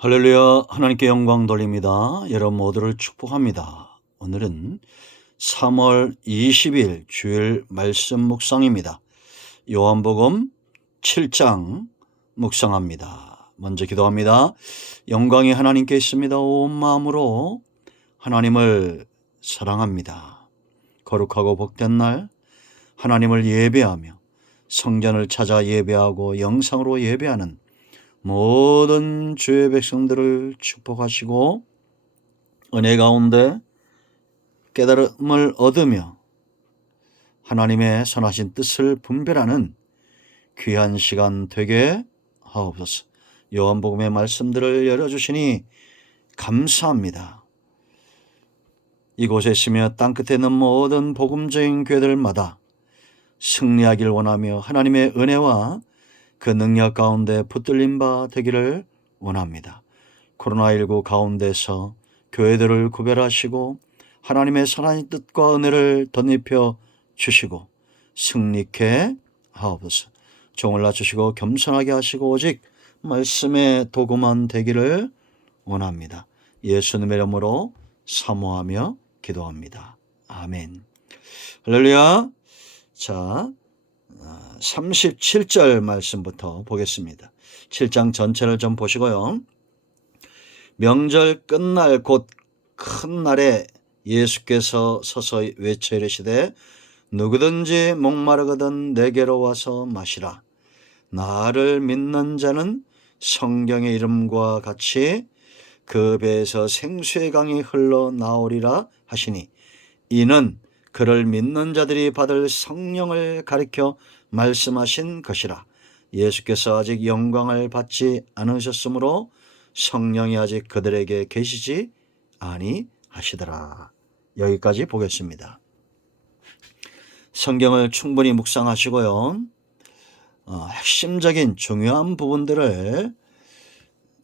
할렐루야. 하나님께 영광 돌립니다. 여러분 모두를 축복합니다. 오늘은 3월 20일 주일 말씀 묵상입니다. 요한복음 7장 묵상합니다. 먼저 기도합니다. 영광이 하나님께 있습니다. 온 마음으로 하나님을 사랑합니다. 거룩하고 복된 날 하나님을 예배하며 성전을 찾아 예배하고 영상으로 예배하는 모든 주의 백성들을 축복하시고 은혜 가운데 깨달음을 얻으며 하나님의 선하신 뜻을 분별하는 귀한 시간 되게 하옵소서. 요한복음의 말씀들을 열어주시니 감사합니다. 이곳에 있으며 땅끝에 있는 모든 복음적인 교회들마다 승리하길 원하며 하나님의 은혜와 그 능력 가운데 붙들린 바 되기를 원합니다. 코로나19 가운데서 교회들을 구별하시고 하나님의 선한 뜻과 은혜를 덧입혀 주시고 승리케 하옵소서. 종을 낮추시고 겸손하게 하시고 오직 말씀의 도구만 되기를 원합니다. 예수님의 이름으로 사모하며 기도합니다. 아멘. 할렐루야. 자, 37절 말씀부터 보겠습니다. 7장 전체를 좀 보시고요. 명절 끝날 곧 큰 날에 예수께서 서서 외쳐 이르시되 누구든지 목마르거든 내게로 와서 마시라. 나를 믿는 자는 성경의 이름과 같이 그 배에서 생수의 강이 흘러나오리라 하시니 이는 그를 믿는 자들이 받을 성령을 가리켜 말씀하신 것이라. 예수께서 아직 영광을 받지 않으셨으므로 성령이 아직 그들에게 계시지 아니하시더라. 여기까지 보겠습니다. 성경을 충분히 묵상하시고요. 핵심적인 중요한 부분들을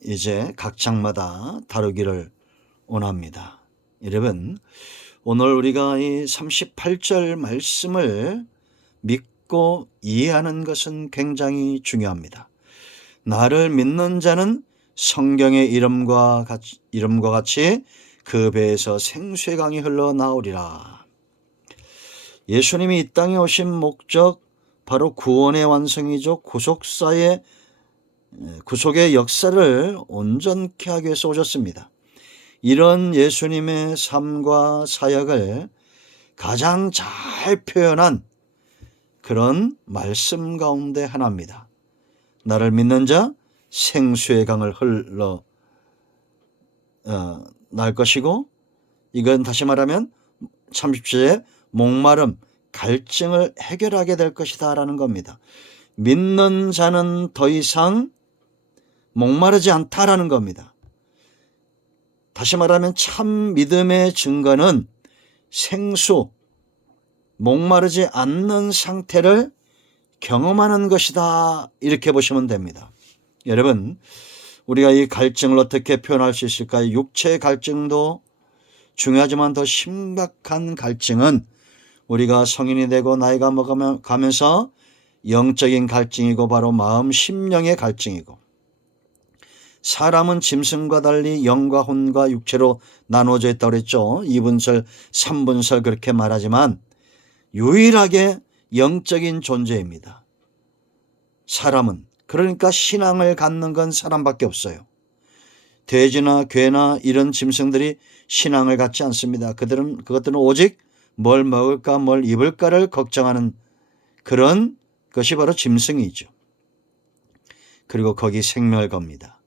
이제 각 장마다 다루기를 원합니다. 여러분, 오늘 우리가 이 38절 말씀을 믿고 이해하는 것은 굉장히 중요합니다. 나를 믿는 자는 성경의 이름과 같이 그 배에서 생수의 강이 흘러나오리라. 예수님이 이 땅에 오신 목적 바로 구원의 완성이죠. 구속의 역사를 온전케 하기 위해서 오셨습니다. 이런 예수님의 삶과 사역을 가장 잘 표현한 그런 말씀 가운데 하나입니다. 나를 믿는 자 생수의 강을 흘러 날 것이고, 이건 다시 말하면 30절에 목마름, 갈증을 해결하게 될 것이다 라는 겁니다. 믿는 자는 더 이상 목마르지 않다라는 겁니다. 다시 말하면 참 믿음의 증거는 생수, 목마르지 않는 상태를 경험하는 것이다, 이렇게 보시면 됩니다. 여러분, 우리가 이 갈증을 어떻게 표현할 수 있을까요? 육체의 갈증도 중요하지만 더 심각한 갈증은 우리가 성인이 되고 나이가 먹어가면서 영적인 갈증이고 바로 마음 심령의 갈증이고, 사람은 짐승과 달리 영과 혼과 육체로 나눠져 있다고 그랬죠. 2분설, 3분설 그렇게 말하지만 유일하게 영적인 존재입니다. 사람은, 그러니까 신앙을 갖는 건 사람밖에 없어요. 돼지나 괴나 이런 짐승들이 신앙을 갖지 않습니다. 그것들은 오직 뭘 먹을까 뭘 입을까를 걱정하는 그런 것이 바로 짐승이죠. 그리고 거기 생명을 겁니다.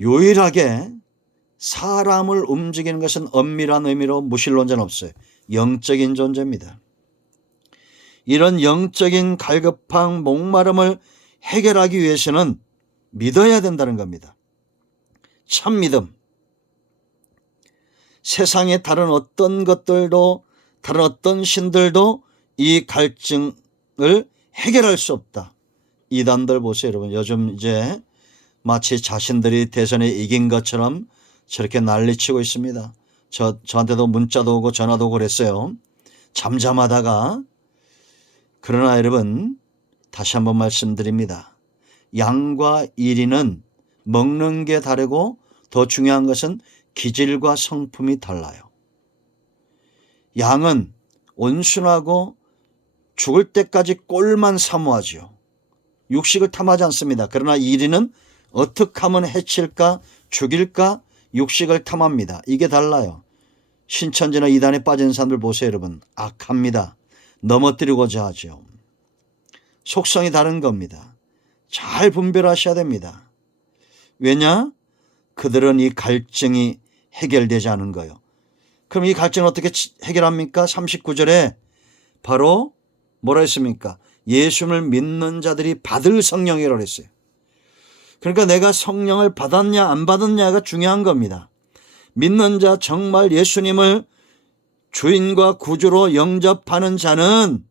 유일하게 사람을 움직이는 것은 엄밀한 의미로 무신론자는 없어요. 영적인 존재입니다. 이런 영적인 갈급한 목마름을 해결하기 위해서는 믿어야 된다는 겁니다. 참 믿음. 세상의 다른 어떤 것들도, 다른 어떤 신들도 이 갈증을 해결할 수 없다. 이단들 보세요, 여러분. 요즘 이제 마치 자신들이 대선에 이긴 것처럼 저렇게 난리치고 있습니다. 저한테도 문자도 오고 전화도 오고 그랬어요. 잠잠하다가. 그러나 여러분, 다시 한번 말씀드립니다. 양과 이리는 먹는 게 다르고 더 중요한 것은 기질과 성품이 달라요. 양은 온순하고 죽을 때까지 꼴만 사모하지요. 육식을 탐하지 않습니다. 그러나 이리는 어떻게 하면 해칠까 죽일까 육식을 탐합니다. 이게 달라요. 신천지나 이단에 빠진 사람들 보세요 여러분. 악합니다. 넘어뜨리고자 하죠. 속성이 다른 겁니다. 잘 분별하셔야 됩니다. 왜냐? 그들은 이 갈증이 해결되지 않은 거예요. 그럼 이 갈증을 어떻게 해결합니까? 39절에 바로 뭐라 했습니까? 예수를 믿는 자들이 받을 성령이라고 했어요. 그러니까 내가 성령을 받았냐 안 받았냐가 중요한 겁니다. 믿는 자 정말 예수님을 주인과 구주로 영접하는 자는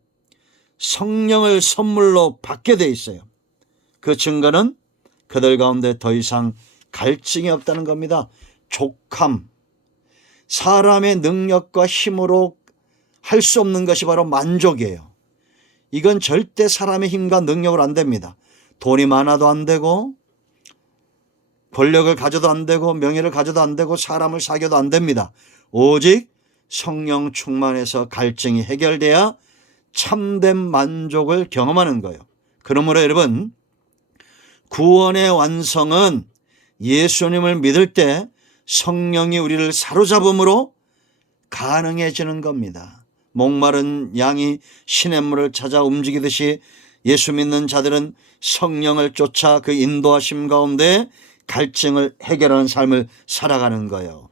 성령을 선물로 받게 돼 있어요. 그 증거는 그들 가운데 더 이상 갈증이 없다는 겁니다. 족함, 사람의 능력과 힘으로 할 수 없는 것이 바로 만족이에요. 이건 절대 사람의 힘과 능력으로 안 됩니다. 돈이 많아도 안 되고 권력을 가져도 안 되고 명예를 가져도 안 되고 사람을 사귀어도 안 됩니다. 오직 성령 충만해서 갈증이 해결돼야 참된 만족을 경험하는 거예요. 그러므로 여러분 구원의 완성은 예수님을 믿을 때 성령이 우리를 사로잡음으로 가능해지는 겁니다. 목마른 양이 시냇물을 찾아 움직이듯이 예수 믿는 자들은 성령을 쫓아 그 인도하심 가운데 갈증을 해결하는 삶을 살아가는 거예요.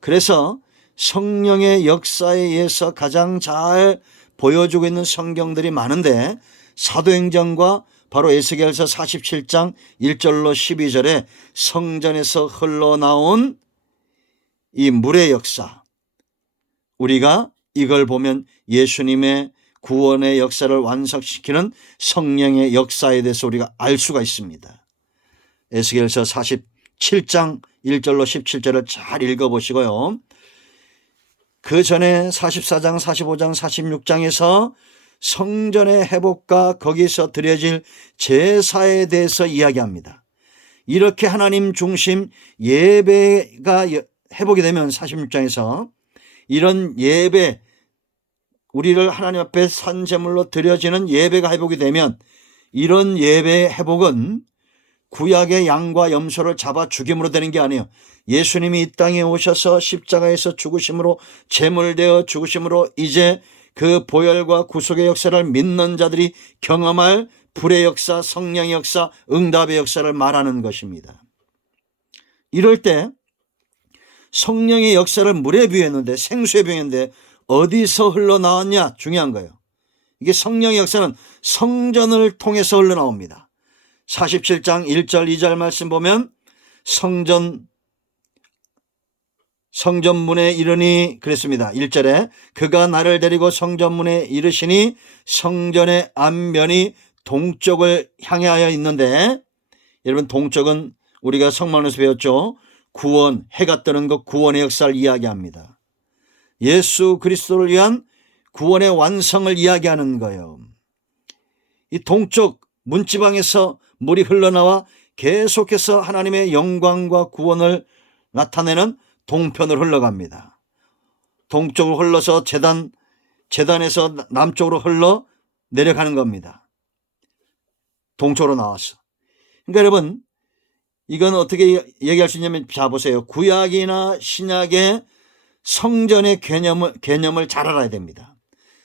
그래서 성령의 역사에 의해서 가장 잘 보여주고 있는 성경들이 많은데 사도행전과 바로 에스겔서 47장 1절로 12절에 성전에서 흘러나온 이 물의 역사, 우리가 이걸 보면 예수님의 구원의 역사를 완성시키는 성령의 역사에 대해서 우리가 알 수가 있습니다. 에스겔서 47장 1절로 17절을 잘 읽어보시고요. 그 전에 44장, 45장, 46장에서 성전의 회복과 거기서 드려질 제사에 대해서 이야기합니다. 이렇게 하나님 중심 예배가 회복이 되면 46장에서 이런 예배, 우리를 하나님 앞에 산제물로 드려지는 예배가 회복이 되면 이런 예배의 회복은 구약의 양과 염소를 잡아 죽임으로 되는 게 아니에요. 예수님이 이 땅에 오셔서 십자가에서 죽으심으로 제물되어 죽으심으로 이제 그 보혈과 구속의 역사를 믿는 자들이 경험할 불의 역사, 성령의 역사, 응답의 역사를 말하는 것입니다. 이럴 때 성령의 역사를 물에 비유했는데 생수에 비유했는데 어디서 흘러나왔냐 중요한 거예요. 이게 성령의 역사는 성전을 통해서 흘러나옵니다. 47장 1절 2절 말씀 보면 성전문에 이르니 그랬습니다. 1절에 그가 나를 데리고 성전문에 이르시니 성전의 앞면이 동쪽을 향하여 있는데, 여러분 동쪽은 우리가 성만에서 배웠죠. 구원, 해가 뜨는 것, 구원의 역사를 이야기합니다. 예수 그리스도를 위한 구원의 완성을 이야기하는 거예요. 이 동쪽 문지방에서 물이 흘러나와 계속해서 하나님의 영광과 구원을 나타내는 동편으로 흘러갑니다. 동쪽으로 흘러서 제단에서 남쪽으로 흘러 내려가는 겁니다. 동쪽으로 나와서. 그러니까 여러분 이건 어떻게 얘기할 수 있냐면, 자 보세요. 구약이나 신약의 성전의 개념을 잘 알아야 됩니다.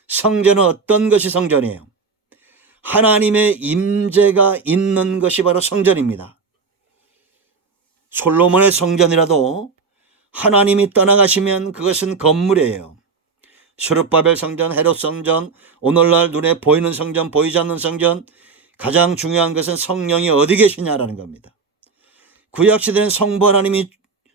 성전은 어떤 것이 성전이에요? 하나님의 임재가 있는 것이 바로 성전입니다. 솔로몬의 성전이라도 하나님이 떠나가시면 그것은 건물이에요. 스룹바벨 성전, 헤롯 성전, 오늘날 눈에 보이는 성전, 보이지 않는 성전, 가장 중요한 것은 성령이 어디 계시냐라는 겁니다. 구약시대는 성부 하나님이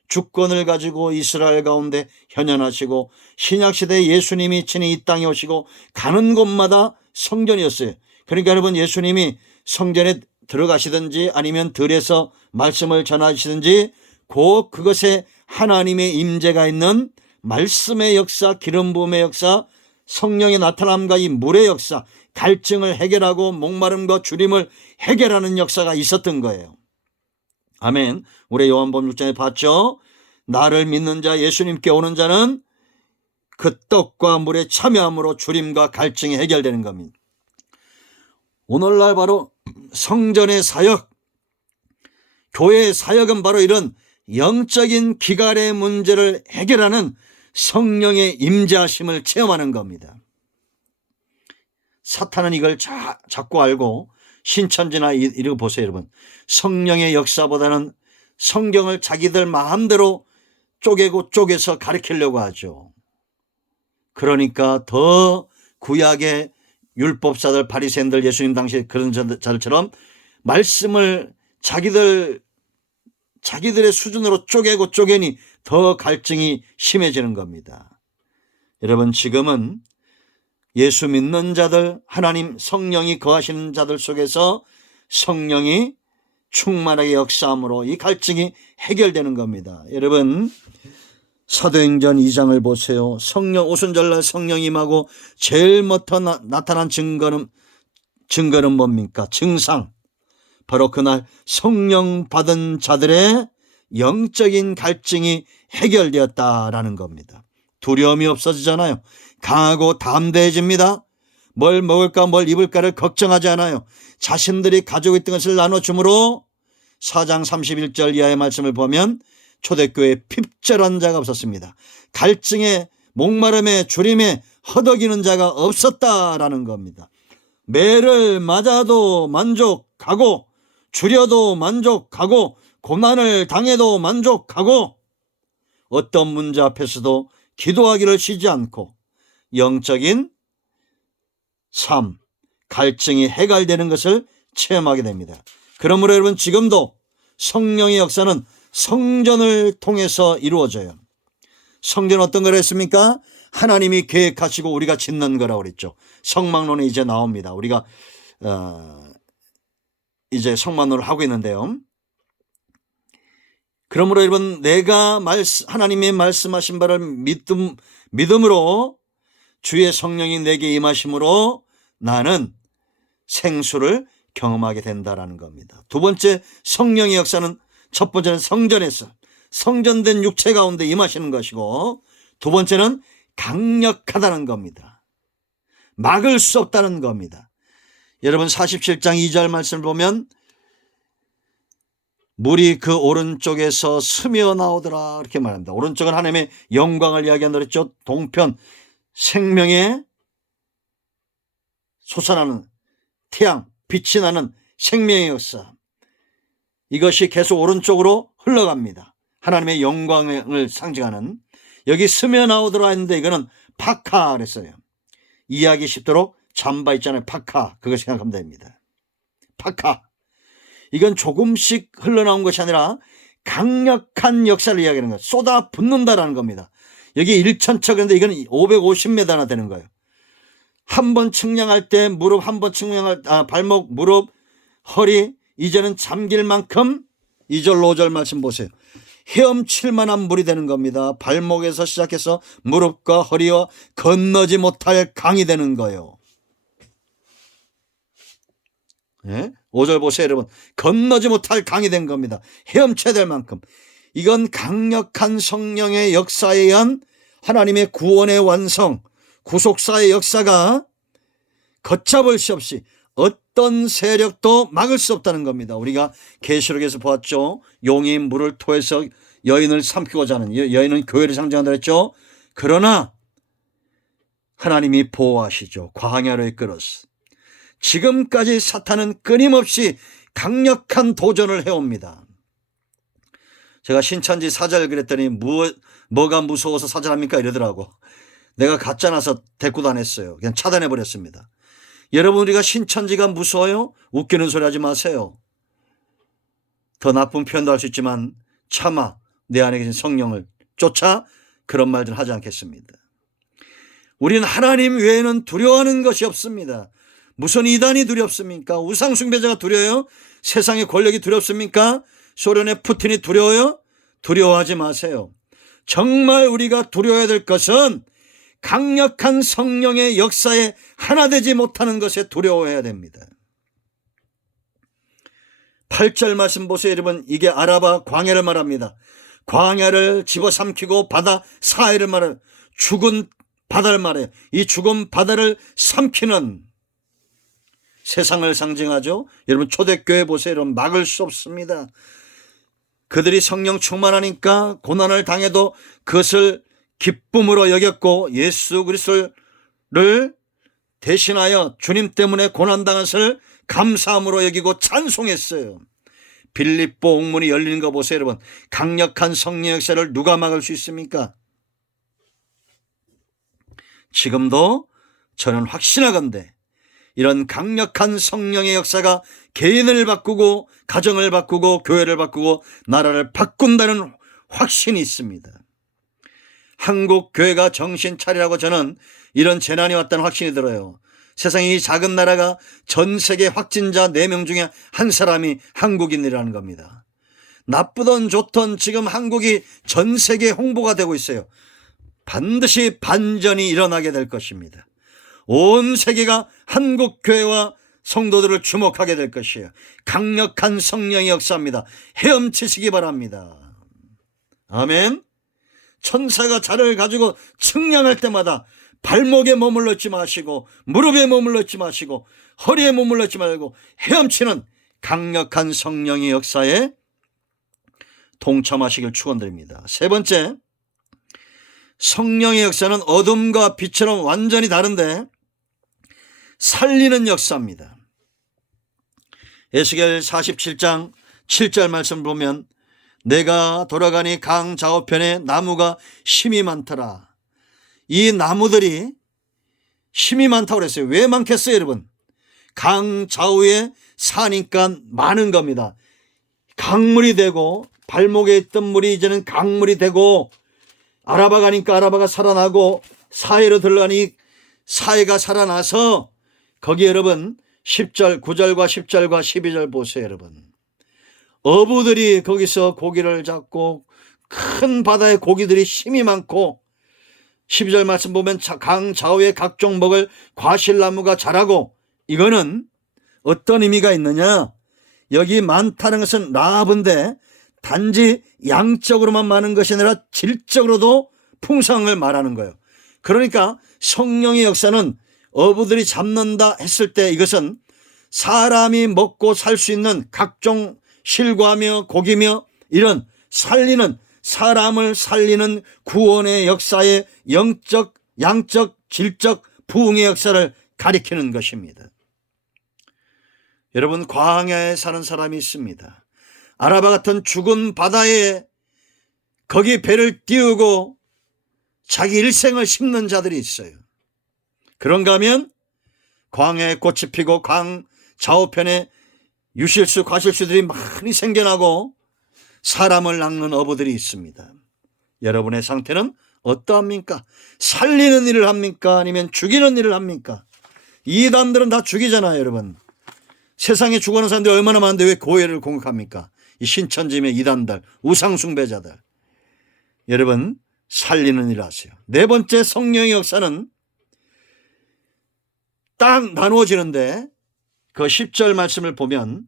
주권을 가지고 이스라엘 가운데 현현하시고, 신약시대 예수님이 친히 이 땅에 오시고 가는 곳마다 성전이었어요. 그러니까 여러분 예수님이 성전에 들어가시든지 아니면 들에서 말씀을 전하시든지 곧 그것에 하나님의 임재가 있는 말씀의 역사, 기름 부음의 역사, 성령의 나타남과 이 물의 역사, 갈증을 해결하고 목마름과 주림을 해결하는 역사가 있었던 거예요. 아멘. 우리 요한복음 6장에 봤죠. 나를 믿는 자, 예수님께 오는 자는 그 떡과 물에 참여함으로 주림과 갈증이 해결되는 겁니다. 오늘날 바로 성전의 사역, 교회의 사역은 바로 이런 영적인 기갈의 문제를 해결하는 성령의 임재하심을 체험하는 겁니다. 사탄은 이걸 자꾸 알고 신천지나 이러고 보세요, 여러분. 성령의 역사보다는 성경을 자기들 마음대로 쪼개서 가르치려고 하죠. 그러니까 더 구약의 율법사들, 바리새인들, 예수님 당시에 그런 자들처럼 말씀을 자기들의 수준으로 쪼개니 더 갈증이 심해지는 겁니다. 여러분, 지금은 예수 믿는 자들, 하나님 성령이 거하시는 자들 속에서 성령이 충만하게 역사함으로 이 갈증이 해결되는 겁니다. 여러분, 사도행전 2장을 보세요. 성령 오순절날 성령이 임하고 제일 먼저 나타난 증거는 뭡니까? 증상. 바로 그날 성령 받은 자들의 영적인 갈증이 해결되었다라는 겁니다. 두려움이 없어지잖아요. 강하고 담대해집니다. 뭘 먹을까 뭘 입을까를 걱정하지 않아요. 자신들이 가지고 있던 것을 나눠줌으로 4장 31절 이하의 말씀을 보면 초대교회에 핍절한 자가 없었습니다. 갈증에 목마름에 주림에 허덕이는 자가 없었다라는 겁니다. 매를 맞아도 만족하고 줄여도 만족하고 고난을 당해도 만족하고 어떤 문제 앞에서도 기도하기를 쉬지 않고 영적인 삶, 갈증이 해결되는 것을 체험하게 됩니다. 그러므로 여러분, 지금도 성령의 역사는 성전을 통해서 이루어져요. 성전은 어떤 걸 했습니까? 하나님이 계획하시고 우리가 짓는 거라고 그랬죠. 성막론에 이제 나옵니다. 우리가 이제 성막론을 하고 있는데요. 그러므로 여러분, 내가 하나님의 말씀하신 바를 믿음으로 주의 성령이 내게 임하심으로 나는 생수를 경험하게 된다라는 겁니다. 두 번째, 성령의 역사는 첫 번째는 성전에서 성전된 육체 가운데 임하시는 것이고, 두 번째는 강력하다는 겁니다. 막을 수 없다는 겁니다. 여러분, 47장 2절 말씀을 보면 물이 그 오른쪽에서 스며 나오더라 이렇게 말합니다. 오른쪽은 하나님의 영광을 이야기한다 그랬죠. 동편, 생명의 솟아나는 태양, 빛이 나는 생명의 역사, 이것이 계속 오른쪽으로 흘러갑니다. 하나님의 영광을 상징하는. 여기 스며 나오더라 했는데 이거는 파카 그랬어요. 이해하기 쉽도록 잠바 있잖아요. 파카, 그거 생각하면 됩니다. 파카, 이건 조금씩 흘러나온 것이 아니라 강력한 역사를 이야기하는 거예요. 쏟아 붓는다라는 겁니다. 여기 1,000척 그런데 이건 550m나 되는 거예요. 한 번 측량할 때 무릎, 한 번 측량할 발목, 무릎, 허리, 이제는 잠길 만큼 2절 5절 말씀 보세요. 헤엄칠 만한 물이 되는 겁니다. 발목에서 시작해서 무릎과 허리와 건너지 못할 강이 되는 거예요. 네? 5절 보세요, 여러분. 건너지 못할 강이 된 겁니다. 헤엄쳐야 될 만큼. 이건 강력한 성령의 역사에 의한 하나님의 구원의 완성, 구속사의 역사가 걷잡을 수 없이 어떤 세력도 막을 수 없다는 겁니다. 우리가 계시록에서 보았죠. 용이 물을 토해서 여인을 삼키고자 하는, 여인은 교회를 상징한다 했죠. 그러나 하나님이 보호하시죠. 광야로 이끌어서. 지금까지 사탄은 끊임없이 강력한 도전을 해옵니다. 제가 신천지 사절 그랬더니 뭐가 무서워서 사절합니까 이러더라고. 내가 가짜나서 데리고 다녔어요. 그냥 차단해버렸습니다. 여러분, 우리가 신천지가 무서워요? 웃기는 소리 하지 마세요. 더 나쁜 표현도 할 수 있지만 차마 내 안에 계신 성령을 쫓아 그런 말들 하지 않겠습니다. 우리는 하나님 외에는 두려워하는 것이 없습니다. 무슨 이단이 두렵습니까? 우상숭배자가 두려워요? 세상의 권력이 두렵습니까? 소련의 푸틴이 두려워요? 두려워하지 마세요. 정말 우리가 두려워해야 될 것은 강력한 성령의 역사에 하나 되지 못하는 것에 두려워해야 됩니다. 8절 말씀 보세요. 여러분, 이게 아라바 광야를 말합니다. 광야를 집어삼키고 바다 사이를 말해요. 죽은 바다를 말해요. 이 죽은 바다를 삼키는 세상을 상징하죠. 여러분, 초대교회 보세요. 여러분, 막을 수 없습니다. 그들이 성령 충만하니까 고난을 당해도 그것을 기쁨으로 여겼고, 예수 그리스도를 대신하여 주님 때문에 고난당한 것을 감사함으로 여기고 찬송했어요. 빌립보 옥문이 열리는 거 보세요. 여러분, 강력한 성령 역사를 누가 막을 수 있습니까? 지금도 저는 확신하건대 이런 강력한 성령의 역사가 개인을 바꾸고 가정을 바꾸고 교회를 바꾸고 나라를 바꾼다는 확신이 있습니다. 한국 교회가 정신 차리라고 저는 이런 재난이 왔다는 확신이 들어요. 세상에 이 작은 나라가 전 세계 확진자 4명 중에 한 사람이 한국인이라는 겁니다. 나쁘던 좋던 지금 한국이 전 세계 홍보가 되고 있어요. 반드시 반전이 일어나게 될 것입니다. 온 세계가 한국 교회와 성도들을 주목하게 될 것이에요. 강력한 성령의 역사입니다. 헤엄치시기 바랍니다. 아멘. 천사가 자를 가지고 측량할 때마다 발목에 머물러 있지 마시고 무릎에 머물러 있지 마시고 허리에 머물러 있지 말고 헤엄치는 강력한 성령의 역사에 동참하시길 축원드립니다. 세 번째, 성령의 역사는 어둠과 빛처럼 완전히 다른데 살리는 역사입니다. 에스겔 47장 7절 말씀을 보면 내가 돌아가니 강 좌우편에 나무가 심이 많더라. 이 나무들이 심이 많다고 그랬어요. 왜 많겠어요, 여러분? 강 좌우에 사니까 많은 겁니다. 강물이 되고 발목에 있던 물이 이제는 강물이 되고 아라바 가니까 아라바가 살아나고 사해로 들어가니 사해가 살아나서 거기 여러분 10절 9절과 10절과 12절 보세요. 여러분, 어부들이 거기서 고기를 잡고 큰 바다에 고기들이 심이 많고 12절 말씀 보면 강 좌우에 각종 먹을 과실나무가 자라고, 이거는 어떤 의미가 있느냐, 여기 많다는 것은 라합인데 단지 양적으로만 많은 것이 아니라 질적으로도 풍성을 말하는 거예요. 그러니까 성령의 역사는 어부들이 잡는다 했을 때 이것은 사람이 먹고 살 수 있는 각종 실과며 고기며 이런 살리는, 사람을 살리는 구원의 역사의 영적, 양적, 질적 부흥의 역사를 가리키는 것입니다. 여러분, 광야에 사는 사람이 있습니다. 아라바 같은 죽은 바다에 거기 배를 띄우고 자기 일생을 심는 자들이 있어요. 그런가 하면 광야에 꽃이 피고 강 좌우편에 유실수, 과실수들이 많이 생겨나고 사람을 낚는 어부들이 있습니다. 여러분의 상태는 어떠합니까? 살리는 일을 합니까? 아니면 죽이는 일을 합니까? 이단들은 다 죽이잖아요, 여러분. 세상에 죽어가는 사람들이 얼마나 많은데 왜 교회를 공격합니까? 이 신천지의 이단들, 우상숭배자들. 여러분, 살리는 일을 하세요. 네 번째, 성령의 역사는 딱 나누어지는데 그 10절 말씀을 보면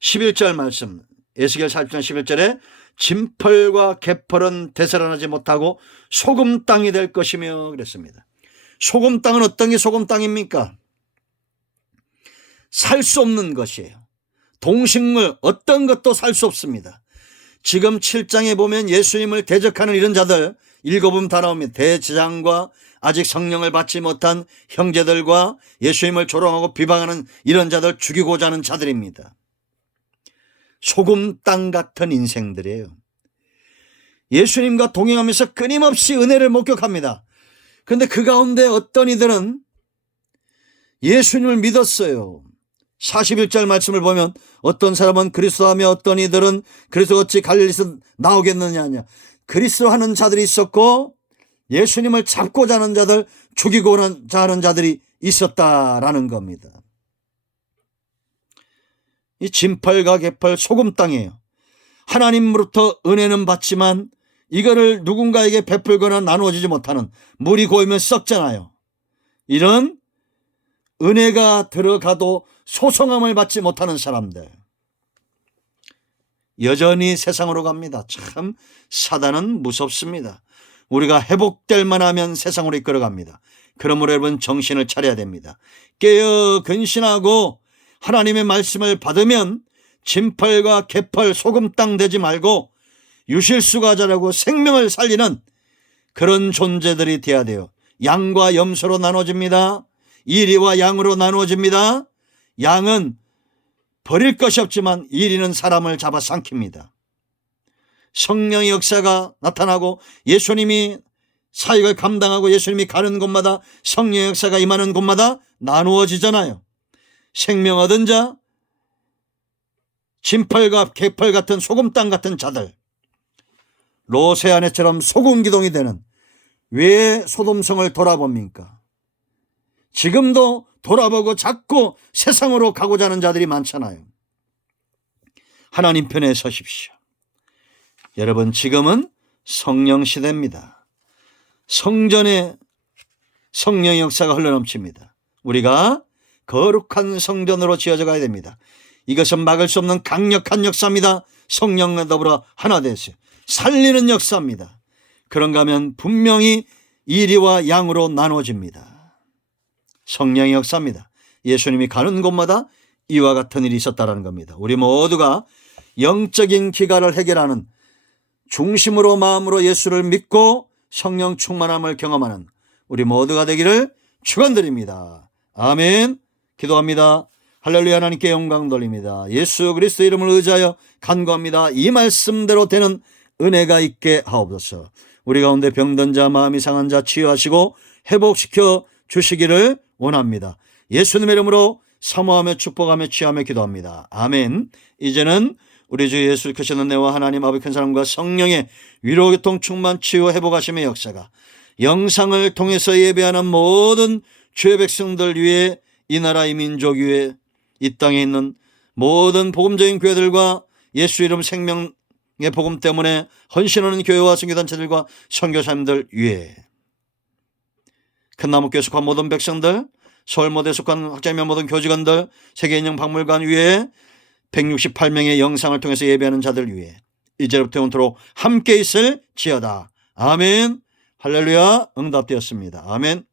11절 말씀, 에스겔 40장 11절에 진펄과 개펄은 되살아나지 못하고 소금 땅이 될 것이며 그랬습니다. 소금 땅은 어떤 게 소금 땅입니까? 살 수 없는 것이에요. 동식물 어떤 것도 살 수 없습니다. 지금 7장에 보면 예수님을 대적하는 이런 자들 읽어보면 다 나옵니다. 대제사장과 아직 성령을 받지 못한 형제들과 예수님을 조롱하고 비방하는 이런 자들, 죽이고자 하는 자들입니다. 소금 땅 같은 인생들이에요. 예수님과 동행하면서 끊임없이 은혜를 목격합니다. 그런데 그 가운데 어떤 이들은 예수님을 믿었어요. 41절 말씀을 보면 어떤 사람은 그리스도하며 어떤 이들은 그리스도 어찌 갈릴리에서 나오겠느냐 하냐. 그리스도 하는 자들이 있었고 예수님을 잡고자 하는 자들, 죽이고자 하는 자들이 있었다라는 겁니다. 이 진펄과 개펄 소금 땅이에요. 하나님으로부터 은혜는 받지만 이거를 누군가에게 베풀거나 나누어지지 못하는, 물이 고이면 썩잖아요. 이런 은혜가 들어가도 소성함을 받지 못하는 사람들. 여전히 세상으로 갑니다. 참 사단은 무섭습니다. 우리가 회복될 만하면 세상으로 이끌어갑니다. 그러므로 여러분 정신을 차려야 됩니다. 깨어 근신하고 하나님의 말씀을 받으면 진펄과 개펄 소금땅 되지 말고 유실수가 자라고 생명을 살리는 그런 존재들이 되어야 돼요. 양과 염소로 나눠집니다. 이리와 양으로 나누어집니다. 양은 버릴 것이 없지만 이리는 사람을 잡아 삼킵니다. 성령의 역사가 나타나고 예수님이 사역을 감당하고 예수님이 가는 곳마다 성령의 역사가 임하는 곳마다 나누어지잖아요. 생명 얻은 자, 진펄과 개펄 같은 소금땅 같은 자들, 롯의 아내처럼 소금기둥이 되는, 왜 소돔성을 돌아봅니까? 지금도 돌아보고 자꾸 세상으로 가고자 하는 자들이 많잖아요. 하나님 편에 서십시오. 여러분 지금은 성령 시대입니다. 성전에 성령의 역사가 흘러넘칩니다. 우리가 거룩한 성전으로 지어져 가야 됩니다. 이것은 막을 수 없는 강력한 역사입니다. 성령과 더불어 하나 되세요. 살리는 역사입니다. 그런가 하면 분명히 이리와 양으로 나눠집니다. 성령의 역사입니다. 예수님이 가는 곳마다 이와 같은 일이 있었다는 겁니다. 우리 모두가 영적인 기가를 해결하는 중심으로 마음으로 예수를 믿고 성령 충만함을 경험하는 우리 모두가 되기를 축원드립니다. 아멘. 기도합니다. 할렐루야. 하나님께 영광 돌립니다. 예수 그리스도 이름을 의지하여 간구합니다. 이 말씀대로 되는 은혜가 있게 하옵소서. 우리 가운데 병든 자, 마음이 상한 자 치유하시고 회복시켜 주시기를 원합니다. 예수님의 이름으로 사모하며 축복하며 취하며 기도합니다. 아멘. 이제는 우리 주 예수 그리스도의 은혜와 하나님 아버지 큰 사랑과 성령의 위로 교통 충만 치유 회복하심의 역사가 영상을 통해서 예배하는 모든 주의 백성들 위에, 이 나라 이 민족 위에, 이 땅에 있는 모든 복음적인 교회들과 예수 이름 생명의 복음 때문에 헌신하는 교회와 선교단체들과 선교사님들 위에, 큰나무교회 속한 모든 백성들, 서울모대에 속한 학자면 모든 교직원들, 세계인형 박물관 위에 168명의 영상을 통해서 예배하는 자들 위해 이제부터 영원토록 함께 있을 지어다. 아멘. 할렐루야. 응답되었습니다. 아멘.